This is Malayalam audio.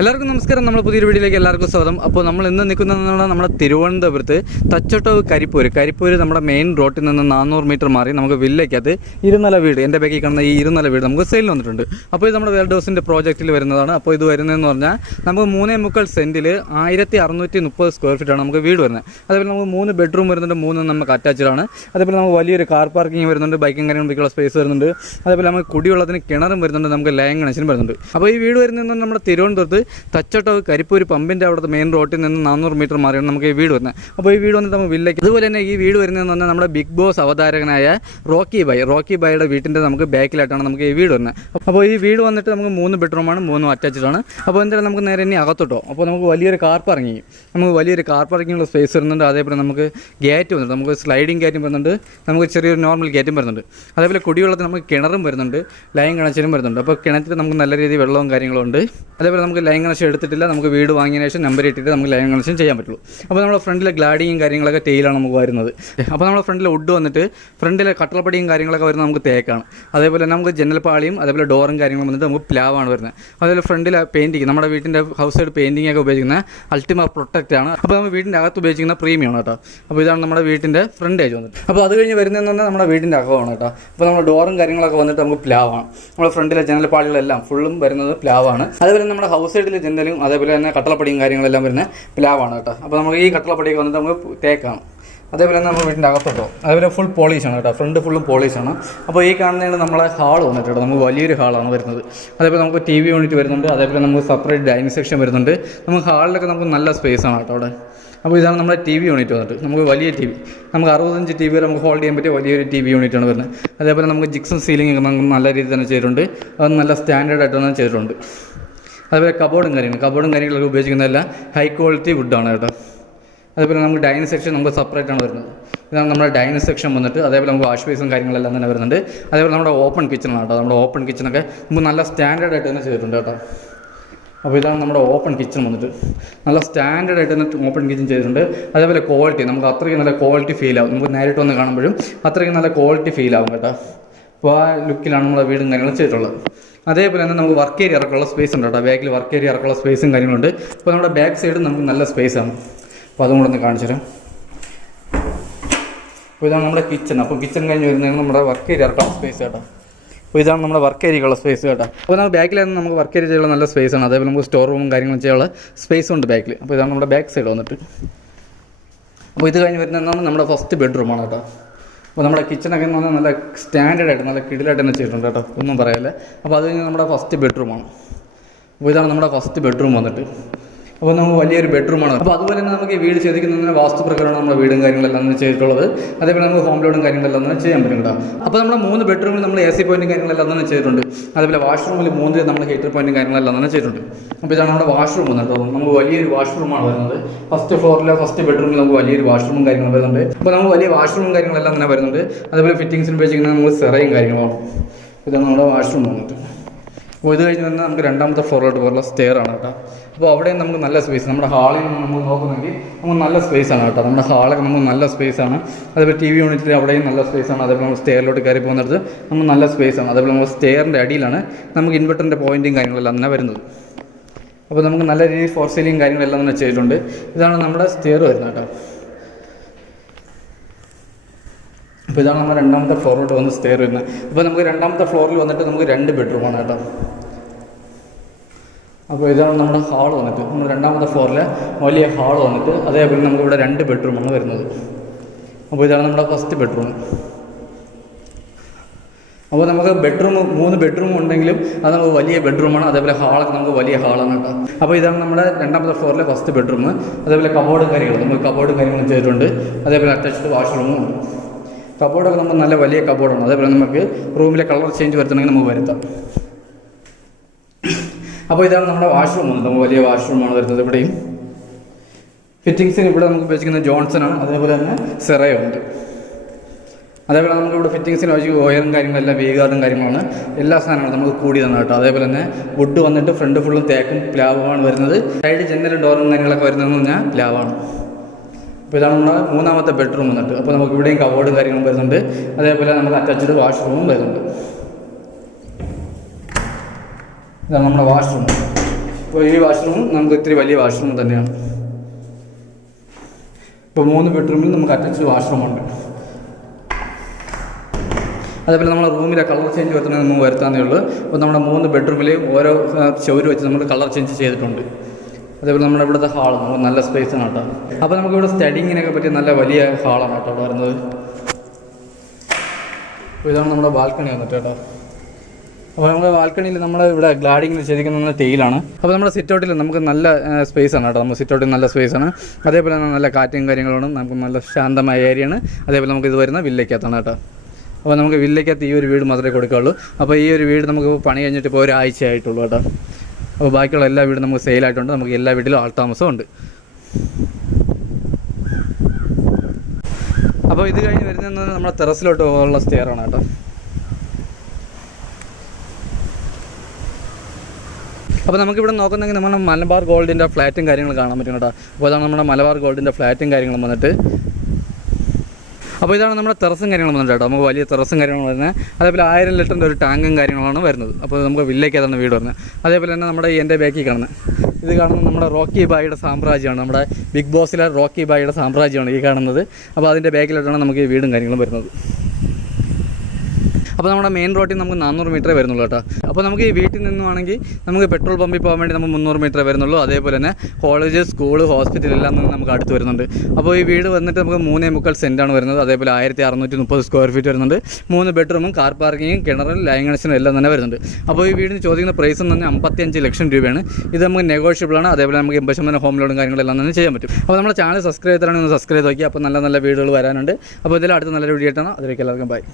എല്ലാവർക്കും നമസ്കാരം. നമ്മുടെ പുതിയൊരു വീഡിയോയിലേക്ക് എല്ലാവർക്കും സ്വാഗതം. അപ്പോൾ നമ്മൾ ഇന്ന് നിൽക്കുന്നത് നമ്മുടെ തിരുവനന്തപുരത്ത് തച്ചോട്ടവ് കരിപ്പൂര് നമ്മുടെ മെയിൻ റോഡിൽ നിന്ന് 400 മീറ്റർ മാറി നമുക്ക് വില്ലയ്ക്കകത്ത് ഇരുനില വീട്, എൻ്റെ ബാക്കിൽ കാണുന്ന ഈ ഇരുനില വീട് നമുക്ക് സെയിൽ വന്നിട്ടുണ്ട്. അപ്പോൾ ഇത് നമ്മുടെ വേൾഡ് ഹൗസിൻ്റെ പ്രോജക്റ്റിൽ വരുന്നതാണ്. അപ്പോൾ ഇത് വരുന്നതെന്ന് പറഞ്ഞാൽ നമുക്ക് 3.25 സെൻറ്റിൽ 1630 സ്ക്വയർ ഫീറ്റാണ് നമുക്ക് വീട് വരുന്നത്. അതേപോലെ നമുക്ക് 3 ബെഡ്റൂം വരുന്നുണ്ട്, 3 നമുക്ക് അറ്റാച്ച്ഡാണ്. അതേപോലെ നമുക്ക് വലിയൊരു കാർ പാർക്കിംഗ് വരുന്നുണ്ട്, ബൈക്കും കാര്യങ്ങളൊക്കെയുള്ള സ്പേസ് വരുന്നുണ്ട്. അതേപോലെ നമുക്ക് കുടിവെള്ളത്തിന് കിണറും വരുന്നുണ്ട്, നമുക്ക് ലൈൻ കണക്ഷനും വരുന്നുണ്ട്. അപ്പോൾ ഈ വീട് വരുന്നത് നമ്മുടെ തിരുവനന്തപുരത്ത് തച്ചോട്ടവ് കരിപ്പൂര് പമ്പിൻ്റെ അവിടുത്തെ മെയിൻ റോഡിൽ നിന്ന് 400 മീറ്റർ മാറിയാണ് നമുക്ക് ഈ വീട് വരുന്നത്. അപ്പോൾ ഈ വീട് വന്നിട്ട് നമുക്ക് വില്ലയ്ക്ക്. അതുപോലെ തന്നെ ഈ വീട് വരുന്നതെന്ന് പറഞ്ഞാൽ നമ്മുടെ ബിഗ് ബോസ് അവതാരകനായ റോക്കി ബായുടെ വീട്ടിൻ്റെ നമുക്ക് ബാക്കിലായിട്ടാണ് നമുക്ക് ഈ വീട് വരുന്നത്. അപ്പോൾ ഈ വീട് വന്നിട്ട് നമുക്ക് 3 ബെഡ്റൂമാണ്, 3 അറ്റാച്ച്ഡാണ്. അപ്പോൾ എന്തായാലും നമുക്ക് നേരെ ഇനി അകത്തോട്ടോ. അപ്പോൾ നമുക്ക് വലിയൊരു കാർ പാർക്കിങ്ങുള്ള സ്പേസ് വരുന്നുണ്ട്. അതേപോലെ നമുക്ക് ഗേറ്റ് വന്നിട്ട് നമുക്ക് സ്ലൈഡിങ് ഗേറ്റും വരുന്നുണ്ട്, നമുക്ക് ചെറിയൊരു നോർമൽ ഗേറ്റും വരുന്നുണ്ട്. അതേപോലെ കുടിവെള്ളത്തിന് നമുക്ക് കിണറും വരുന്നുണ്ട്, ലൈൻ കണക്ഷനും വരുന്നുണ്ട്. അപ്പോൾ കിണറ്റിൽ നമുക്ക് നല്ല രീതിയിൽ വെള്ളവും കാര്യങ്ങളും ഉണ്ട്. അതേപോലെ നമുക്ക് ലൈൻ കണക്ഷൻ എടുത്തിട്ടില്ല, നമുക്ക് വീട് വാങ്ങിയതിന് ശേഷം നമ്പർ ഇട്ടിട്ട് നമുക്ക് ലൈൻ കണക്ഷൻ ചെയ്യാൻ പറ്റുള്ളൂ. അപ്പോൾ നമ്മുടെ ഫ്രണ്ടിലെ ഗ്ലാഡിങ്ങും കാര്യങ്ങളൊക്കെ തേയിലാണ് നമുക്ക് വരുന്നത്. അപ്പോൾ നമ്മുടെ ഫ്രണ്ടിലെ വുഡ് വന്നിട്ട് ഫ്രണ്ടിലെ കട്ടളപ്പടിയും കാര്യങ്ങളൊക്കെ വരുന്നത് നമുക്ക് തേക്കാണ്. അതേപോലെ നമുക്ക് ജനൽപ്പാളിയും അതേപോലെ ഡോറും കാര്യങ്ങളും വന്നിട്ട് നമുക്ക് പ്ലാവാണ് വരുന്നത്. അതേപോലെ ഫ്രണ്ടിലെ പെയിൻറ്റിങ് നമ്മുടെ വീട്ടിൻ്റെ ഹൗസ് സൈഡ് പെയിൻറ്റിംഗ് ഒക്കെ ഉപയോഗിക്കുന്ന അൾട്ടിമ പ്രൊട്ടക്റ്റ് ആണ്. അപ്പോൾ നമ്മൾ വീടിൻ്റെ അകത്ത് ഉപയോഗിക്കുന്ന പ്രീമിയമാണ് കേട്ടോ. അപ്പോൾ ഇതാണ് നമ്മുടെ വീട്ടിൻ്റെ ഫ്രണ്ട് ഏജ് വന്നിട്ട്. അപ്പോൾ അത് കഴിഞ്ഞ് വരുന്നതെന്ന് പറഞ്ഞാൽ നമ്മുടെ വീടിൻ്റെ അകമാണ് കേട്ടോ. അപ്പോൾ നമ്മുടെ ഡോറും കാര്യങ്ങളൊക്കെ വന്നിട്ട് നമുക്ക് പ്ലാവാണ്. നമ്മുടെ ഫ്രണ്ടിലെ ജനൽപ്പാളികളെല്ലാം ഫുള്ളും വരുന്നത് പ്ലാവാണ്. അതേപോലെ നമ്മുടെ ഹൗസ് സൈഡിൽ ജനലും അതേപോലെ തന്നെ കട്ടളപ്പടിയും കാര്യങ്ങളെല്ലാം വരുന്ന പ്ലാവാണ് കേട്ടോ. അപ്പോൾ നമുക്ക് ഈ കട്ടളപ്പടിയൊക്കെ വന്നിട്ട് നമുക്ക് തേക്കാണ്. അതേപോലെ തന്നെ നമ്മൾ വീടിൻ്റെ അകത്തോട്ടോ. അതേപോലെ ഫുൾ പോളീഷാണ് കേട്ടോ, ഫ്രണ്ട് ഫുള്ളും പോളീഷാണ്. അപ്പോൾ ഈ കാണുന്നതാണ് നമ്മളെ ഹാൾ വന്നിട്ട് കേട്ടോ, നമുക്ക് വലിയൊരു ഹാളാണ് വരുന്നത്. അതേപോലെ നമുക്ക് TV യൂണിറ്റ് വരുന്നുണ്ട്, അതേപോലെ നമുക്ക് സെപ്പറേറ്റ് ഡൈനിങ് സെക്ഷൻ വരുന്നുണ്ട്. നമുക്ക് ഹാളിലൊക്കെ നമുക്ക് നല്ല സ്പേസാണ് കേട്ടോ അവിടെ. അപ്പോൾ ഇതാണ് നമ്മുടെ TV യൂണിറ്റ് വന്നിട്ട്, നമുക്ക് വലിയ TV, നമുക്ക് 65 TV വരെ നമുക്ക് ഹോൾഡ് ചെയ്യാൻ പറ്റിയ വലിയൊരു TV യൂണിറ്റാണ് വരുന്നത്. അതേപോലെ നമുക്ക് ജിക്സം സീലിംഗ് ഒക്കെ നമുക്ക് നല്ല രീതിയിൽ തന്നെ ചെയ്തിട്ടുണ്ട്, അത് നല്ല സ്റ്റാൻഡേർഡായിട്ട് തന്നെ ചെയ്തിട്ടുണ്ട്. അതേപോലെ കബോർഡും കാര്യങ്ങളൊക്കെ ഉപയോഗിക്കുന്നതെല്ലാം ഹൈ ക്വാളിറ്റി വുഡാണ് കേട്ടോ. അതേപോലെ നമുക്ക് ഡൈനിങ് സെക്ഷൻ നമുക്ക് സെപ്പറേറ്റ് ആണ് വരുന്നത്. ഇതാണ് നമ്മുടെ ഡൈനിങ് സെക്ഷൻ വന്നിട്ട്. അതേപോലെ നമുക്ക് വാഷ് ബേസും കാര്യങ്ങളെല്ലാം തന്നെ വരുന്നുണ്ട്. അതേപോലെ നമ്മുടെ ഓപ്പൺ കിച്ചണാണ് കേട്ടോ. നമ്മുടെ ഓപ്പൺ കിച്ചണൊക്കെ നമുക്ക് നല്ല സ്റ്റാൻഡേർഡായിട്ട് തന്നെ ചെയ്തിട്ടുണ്ട് കേട്ടോ. അപ്പോൾ ഇതാണ് നമ്മുടെ ഓപ്പൺ കിച്ചൺ വന്നിട്ട്, നല്ല സ്റ്റാൻഡേർഡായിട്ട് തന്നെ ഓപ്പൺ കിച്ചൺ ചെയ്തിട്ടുണ്ട്. അതേപോലെ ക്വാളിറ്റി നമുക്ക് അത്രയ്ക്ക് നല്ല ക്വാളിറ്റി ഫീൽ ആവും, നമുക്ക് നേരിട്ട് വന്ന് കാണുമ്പോഴും അത്രയ്ക്ക് നല്ല ക്വാളിറ്റി ഫീൽ ആവും കേട്ടോ. അപ്പോൾ ആ ലുക്കിലാണ് നമ്മുടെ വീടും കാര്യങ്ങളും ചെയ്തിട്ടുള്ളത്. അതേപോലെ തന്നെ നമുക്ക് വർക്ക് ഏരിയ ഇറക്കാനുള്ള സ്പേസ് ഉണ്ട് കേട്ടോ. ബാക്കിൽ വർക്ക് ഏരിയ ഇറക്കാനുള്ള സ്പേസും കാര്യങ്ങളുണ്ട്. അപ്പോൾ നമ്മുടെ ബാക്ക് സൈഡ് നമുക്ക് നല്ല സ്പേസാണ്. അപ്പോൾ അതും കൂടെ ഒന്ന് കാണിച്ചു തരാം. അപ്പോൾ ഇതാണ് നമ്മുടെ കിച്ചൺ. അപ്പോൾ കിച്ചൺ കഴിഞ്ഞ് വരുന്നതാണ് നമ്മുടെ വർക്ക് ഏരിയ ഇറക്കാനുള്ള സ്പേസ് കേട്ടോ. അപ്പോൾ ഇതാണ് നമ്മുടെ വർക്ക് ഏരിയക്കുള്ള സ്പേസ് കേട്ടോ. അപ്പോൾ നമ്മൾ ബാക്കിലായിരുന്നു നമുക്ക് വർക്ക് ഏരിയ ചെയ്യാനുള്ള നല്ല സ്പേസാണ്. അതേപോലെ നമുക്ക് സ്റ്റോർ റൂമും കാര്യങ്ങളും ചെയ്യാനുള്ള സ്പേസും ഉണ്ട് ബാക്കിൽ. അപ്പോൾ ഇതാണ് നമ്മുടെ ബാക്ക് സൈഡ് വന്നിട്ട്. അപ്പോൾ ഇത് കഴിഞ്ഞ് വരുന്നതാണ് നമ്മുടെ ഫസ്റ്റ് ബെഡ്റൂമാണ് കേട്ടോ. അപ്പോൾ നമ്മുടെ കിച്ചണൊക്കെ എന്ന് പറഞ്ഞാൽ നല്ല സ്റ്റാൻഡേർഡായിട്ട് നല്ല കിടിലായിട്ട് തന്നെ ചെയ്തിട്ടുണ്ട് കേട്ടോ, ഒന്നും പറയാല്ലേ. അപ്പോൾ അത് കഴിഞ്ഞ് നമ്മുടെ ഫസ്റ്റ് ബെഡ്റൂമാണ്. അപ്പോൾ ഇതാണ് നമ്മുടെ ഫസ്റ്റ് ബെഡ്റൂം വന്നിട്ട്. അപ്പോൾ നമുക്ക് വലിയൊരു ബെഡ്റൂമാണ്. അപ്പോൾ അതുപോലെ തന്നെ നമുക്ക് ഈ വീട് ചെയ്തിരിക്കുന്നതിന് വാസ്തുപ്രകാരമാണ് നമ്മുടെ വീടും കാര്യങ്ങളെല്ലാം തന്നെ ചെയ്തിട്ടുള്ളത്. അതേപോലെ നമുക്ക് ഹോം ലോഡും കാര്യങ്ങളെല്ലാം തന്നെ ചെയ്യാൻ പറ്റും കേട്ടോ. അപ്പോൾ നമ്മുടെ 3 ബെഡ്റൂമിൽ നമ്മൾ AC പോയിന്റും കാര്യങ്ങളെല്ലാം തന്നെ ചെയ്തിട്ടുണ്ട്. അതേപോലെ വാഷ്റൂമിൽ 3 നമ്മൾ ഹീറ്റർ പോയിന്റും കാര്യങ്ങളെല്ലാം തന്നെ ചെയ്തിട്ടുണ്ട്. അപ്പോൾ ഇതാണ് നമ്മുടെ വാഷ്റൂം വന്നിട്ട്. നമുക്ക് വലിയൊരു വാഷ്റൂമാണ് വരുന്നത്. ഫസ്റ്റ് ഫ്ലോറിലെ ഫസ്റ്റ് ബെഡ്റൂമിൽ നമുക്ക് വലിയൊരു വാഷ്റൂമും കാര്യങ്ങളും വരുന്നുണ്ട്. അപ്പോൾ നമുക്ക് വലിയ വാഷ്റൂമും കാര്യങ്ങളെല്ലാം തന്നെ വരുന്നുണ്ട്. അതേപോലെ ഫിറ്റിംഗ്സിന് ഉപയോഗിച്ചിരിക്കുന്ന നമുക്ക് സെറയും കാര്യങ്ങളാണ്. ഇതാണ് നമ്മുടെ വാഷ്റൂം വന്നിട്ട്. അപ്പോൾ ഇത് കഴിഞ്ഞ് വന്നാൽ നമുക്ക് 2ാമത്തെ ഫ്ലോറിലോട്ട് പോലുള്ള സ്റ്റെയർ ആണ് കേട്ടോ. അപ്പോൾ അവിടെയും നമുക്ക് നല്ല സ്പേസ്, നമ്മുടെ ഹാളിൽ നിന്ന് നമ്മൾ നോക്കുന്നെങ്കിൽ നമുക്ക് നല്ല സ്പേസാണ് കേട്ടോ. നമ്മുടെ ഹാളൊക്കെ നമുക്ക് നല്ല സ്പേസാണ്. അതേപോലെ TV യൂണിറ്റിൽ അവിടെയും നല്ല സ്പേസാണ്. അതേപോലെ നമ്മൾ സ്റ്റെയറിലോട്ട് കയറി പോകുന്നിടത്ത് നമുക്ക് നല്ല സ്പേസാണ്. അതേപോലെ നമ്മൾ സ്റ്റെയറിൻ്റെ അടിയിലാണ് നമുക്ക് ഇൻവെർട്ടറിൻ്റെ പോയിൻറ്റും കാര്യങ്ങളെല്ലാം തന്നെ വരുന്നത്. അപ്പോൾ നമുക്ക് നല്ല രീതിയിൽ ഫോർ സീലിംഗ് കാര്യങ്ങളെല്ലാം തന്നെ ചെയ്തിട്ടുണ്ട്. ഇതാണ് നമ്മുടെ സ്റ്റെയർ വരുന്നത് കേട്ടോ. അപ്പോൾ ഇതാണ് നമ്മുടെ 2ാമത്തെ ഫ്ലോറിലോട്ട് വന്ന് സ്റ്റെയർ വരുന്നത്. അപ്പോൾ നമുക്ക് 2ാമത്തെ ഫ്ലോറിൽ വന്നിട്ട് നമുക്ക് 2 ബെഡ്റൂമാണ് കേട്ടോ. അപ്പോൾ ഇതാണ് നമ്മുടെ ഹാൾ വന്നിട്ട്, നമ്മൾ 2ാമത്തെ ഫ്ലോറിലെ വലിയ ഹാൾ വന്നിട്ട്. അതേപോലെ നമുക്കിവിടെ 2 ബെഡ്റൂമാണ് വരുന്നത്. അപ്പോൾ ഇതാണ് നമ്മുടെ ഫസ്റ്റ് ബെഡ്റൂം. അപ്പോൾ നമുക്ക് 3 ബെഡ്റൂം ഉണ്ടെങ്കിലും അത് നമുക്ക് വലിയ ബെഡ്റൂമാണ്. അതേപോലെ ഹാളൊക്കെ നമുക്ക് വലിയ ഹാളാണ് കേട്ടോ. അപ്പോൾ ഇതാണ് നമ്മുടെ 2ാമത്തെ ഫ്ലോറിലെ ഫസ്റ്റ് ബെഡ്റൂം. അതേപോലെ കബോർഡും കാര്യങ്ങളും നമുക്ക് കബോർഡും കാര്യങ്ങളും ചെയ്തിട്ടുണ്ട്. അതേപോലെ അറ്റാച്ച്ഡ് വാഷ്റൂമും ഉണ്ട്. കബോർഡൊക്കെ നമുക്ക് നല്ല വലിയ കബോർഡാണ്. അതേപോലെ നമുക്ക് റൂമിലെ കളർ ചേഞ്ച് വരുത്തണമെങ്കിൽ നമുക്ക് വരുത്താം. അപ്പോൾ ഇതാണ് നമ്മുടെ വാഷ്റൂം വന്നത്, നമുക്ക് വലിയ വാഷ്റൂമാണ് വരുന്നത്. ഇവിടെയും ഫിറ്റിങ്സിന് ഇവിടെ നമുക്ക് ഉപയോഗിക്കുന്ന ജോൺസണാണ്. അതേപോലെ തന്നെ സെറയോ ഉണ്ട്. അതേപോലെ നമുക്ക് ഇവിടെ ഫിറ്റിങ്സിന് ഓയറും കാര്യങ്ങളെല്ലാം വീഗാർഡും കാര്യങ്ങളാണ്. എല്ലാ സാധനങ്ങളും നമുക്ക് കൂടി തന്നെ കേട്ടോ. അതേപോലെ തന്നെ വുഡ് വന്നിട്ട് ഫ്രണ്ട് ഫുള്ളും തേക്കും പ്ലാവുമാണ് വരുന്നത്. സൈഡ് ജനലും ഡോറും കാര്യങ്ങളൊക്കെ വരുന്നതെന്ന് പറഞ്ഞാൽ പ്ലാവാണ്. അപ്പോൾ ഇതാണ് നമ്മുടെ 3ാമത്തെ ബെഡ്റൂം വന്നിട്ട്. അപ്പോൾ നമുക്ക് ഇവിടെയും കബോർഡും കാര്യങ്ങളും വരുന്നുണ്ട്. അതേപോലെ നമുക്ക് അറ്റാച്ച്ഡ് വാഷ്റൂമും വരുന്നുണ്ട്. ഇതാണ് നമ്മുടെ വാഷ്റൂം. അപ്പോൾ ഈ വാഷ്റൂം നമുക്ക് ഇത്തിരി വലിയ വാഷ്റൂം തന്നെയാണ്. ഇപ്പോൾ 3 ബെഡ്റൂമിൽ നമുക്ക് അറ്റാച്ച്ഡ് വാഷ്റൂമുണ്ട്. അതേപോലെ നമ്മളെ റൂമിലെ കളർ ചേഞ്ച് വരുത്തുന്നത് നമുക്ക് വരുത്താനേ ഉള്ളൂ. അപ്പോൾ നമ്മുടെ 3 ബെഡ്റൂമിൽ ഓരോ ചുവര് വെച്ച് നമ്മൾ കളർ ചേഞ്ച് ചെയ്തിട്ടുണ്ട്. അതേപോലെ നമ്മുടെ ഇവിടുത്തെ ഹാൾ നമുക്ക് നല്ല സ്പേസാണ് കേട്ടോ. അപ്പോൾ നമുക്കിവിടെ സ്റ്റഡിങ്ങിനൊക്കെ പറ്റിയ നല്ല വലിയ ഹാളാണ് കേട്ടോ അവിടെ വരുന്നത്. അപ്പോൾ ഇതാണ് നമ്മുടെ ബാൽക്കണി വന്നിട്ട് കേട്ടോ. അപ്പോൾ നമ്മുടെ ബാൽക്കണിയിൽ നമ്മൾ ഇവിടെ ഗ്ലാഡിങ്ങിൽ ചെയ്തിരിക്കുന്ന ടെയിലാണ്. അപ്പോൾ നമ്മുടെ സിറ്റൗട്ടിൽ നമുക്ക് നല്ല സ്പേസാണ് കേട്ടോ. നമ്മുടെ സിറ്റൗട്ടിൽ നല്ല സ്പേസാണ്. അതേപോലെ തന്നെ നല്ല കാറ്റും കാര്യങ്ങളോടും നമുക്ക് നല്ല ശാന്തമായ ഏരിയയാണ്. അതേപോലെ നമുക്ക് ഇത് വരുന്ന വില്ലയ്ക്കകത്താണ് കേട്ടോ. അപ്പോൾ നമുക്ക് വില്ലയ്ക്കകത്ത് ഈ ഒരു വീട് മാത്രമേ കൊടുക്കുകയുള്ളൂ. അപ്പോൾ ഈ ഒരു വീട് നമുക്ക് പണി കഴിഞ്ഞിട്ട് ഇപ്പോൾ ഒരാഴ്ച ആയിട്ടുള്ളൂ കേട്ടോ. അപ്പോൾ ബാക്കിയുള്ള എല്ലാ വീടും നമുക്ക് സെയിലായിട്ടുണ്ട്. നമുക്ക് എല്ലാ വീട്ടിലും ആൾതാമസവും ഉണ്ട്. അപ്പോൾ ഇത് കഴിഞ്ഞ് വരുന്നത് നമ്മുടെ ടെറസിലോട്ട് പോകാനുള്ള സ്റ്റെയറാണ് കേട്ടോ. അപ്പോൾ നമുക്കിവിടെ നോക്കുന്നെങ്കിൽ നമ്മുടെ മലബാർ ഗോൾഡിൻ്റെ ഫ്ലാറ്റും കാര്യങ്ങളും കാണാൻ പറ്റും കേട്ടോ. അപ്പോൾ അതാണ് നമ്മുടെ മലബാർ ഗോൾഡിൻ്റെ ഫ്ലാറ്റും കാര്യങ്ങളും വന്നിട്ട്. അപ്പോൾ ഇതാണ് നമ്മുടെ ടെറസും കാര്യങ്ങളും വന്നിട്ട് കേട്ടോ. നമുക്ക് വലിയ ടെറസും കാര്യങ്ങളും വരുന്നത്. അതേപോലെ 1000 ലിറ്ററിൻ്റെ ഒരു ടാങ്കും കാര്യങ്ങളാണ് വരുന്നത്. അപ്പോൾ നമുക്ക് വില്ലയ്ക്കകത്താണ് വീട് വരുന്നത്. അതേപോലെ തന്നെ നമ്മുടെ എൻ്റെ ബാക്കിൽ കാണുന്നത് ഇത് കാണുന്നത് നമ്മുടെ റോക്കി ബായിയുടെ സാമ്രാജ്യമാണ്. നമ്മുടെ ബിഗ് ബോസിലെ റോക്കി ബായിയുടെ സാമ്രാജ്യമാണ് ഈ കാണുന്നത്. അപ്പോൾ അതിൻ്റെ ബാക്കിലായിട്ടാണ് നമുക്ക് ഈ വീടും കാര്യങ്ങളും വരുന്നത്. അപ്പോൾ നമ്മുടെ മെയിൻ റോഡിൽ നമുക്ക് 400 മീറ്ററേ വരുന്നുള്ളൂ കേട്ടോ. അപ്പോൾ നമുക്ക് ഈ വീട്ടിൽ നിന്നുവാണെങ്കിൽ നമുക്ക് പെട്രോൾ പമ്പിൽ പോകാൻ വേണ്ടി നമുക്ക് 300 മീറ്ററേ വരുന്നുള്ളൂ. അതേപോലെ തന്നെ കോളേജ്, സ്കൂൾ, ഹോസ്പിറ്റൽ എല്ലാം നമുക്ക് അടുത്ത് വരുന്നുണ്ട്. അപ്പോൾ ഈ വീട് വന്നിട്ട് നമുക്ക് 3.25 സെൻറ്റാണ് വരുന്നത്. അതേപോലെ 1630 സ്ക്വയർ ഫീറ്റ് വരുന്നുണ്ട്. 3 ബെഡ്റൂമും കാർ പാർക്കിങ്ങും കിണറും ലൈൻ കണക്ഷനും എല്ലാം തന്നെ വരുന്നുണ്ട്. അപ്പോൾ ഈ വീടിന് ചോദിക്കുന്ന പ്രൈസ് എന്ന് പറഞ്ഞാൽ 55 ലക്ഷം രൂപയാണ്. ഇത് നമുക്ക് നെഗോഷ്യബിളാണ്. അതേപോലെ നമുക്ക് 80% ഹോം ലോണും കാര്യങ്ങളെല്ലാം തന്നെ ചെയ്യാൻ പറ്റും. അപ്പോൾ നമ്മുടെ ചാനൽ സബ്സ്ക്രൈബ് ചെയ്തിട്ടാണെങ്കിൽ ഒന്ന് സബ്സ്ക്രൈബ് നോക്കി. അപ്പോൾ നല്ല നല്ല വീഡിയോകൾ വരാനുണ്ട്. അപ്പോൾ ഇതിൽ അടുത്ത നല്ലൊരു വീഡിയോ ആയിട്ടാണ്. അതിലേക്ക് എല്ലാവർക്കും ബൈ.